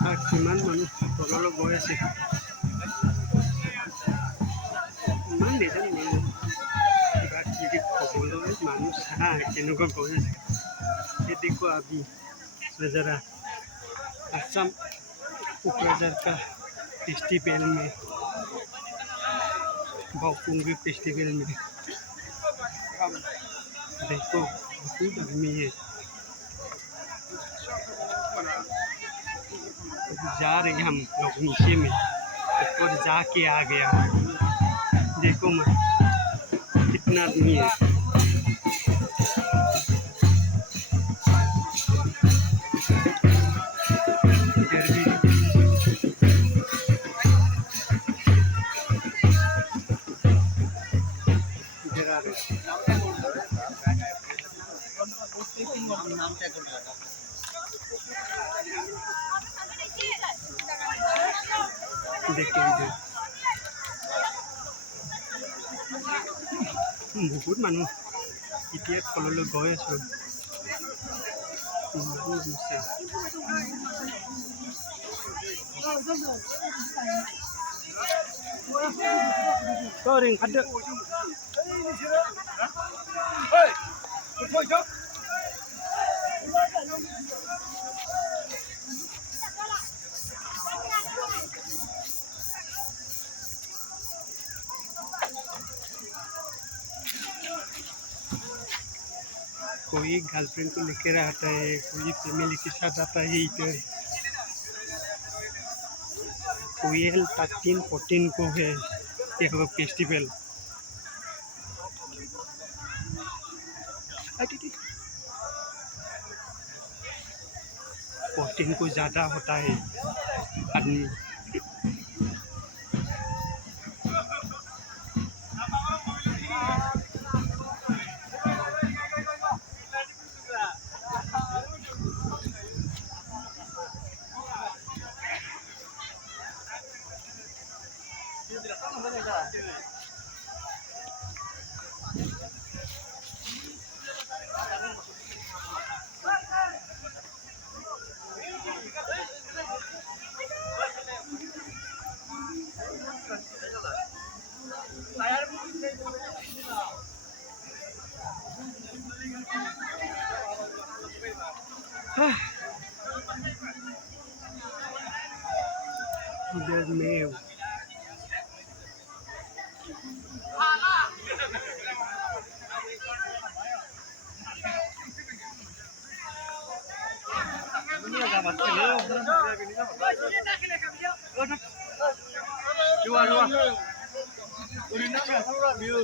কিমান মানুহ তললৈ গৈ আছে ইমান নাজানো মানুহ কিবা কিবি ক'বলৈ মানুহ চাহ কেনেকুৱা গৈ আছে ये देखो अभी नज़ारा असम कोकराझार का फेस्टिवल में बाउकुंगी फेस्टिवल में देखो बहुत आदमी है जा रहे हैं हम लोग नीचे में ऊपर जाके आ गया देखो मैं कितना आदमी है इधर भी इधर आ रहे देखो इधर बहुत মানুহ এতিয়া তললৈ গৈ আছো Sorry, ada. कोई गर्लफ्रेंड को लेकर आता है कोई फैमिली के साथ आता है इधर कोई 13-14 को है एक फेस्टिवल 14 को ज़्यादा होता है आदमी इधर में Dua. Udah nak, sama biu.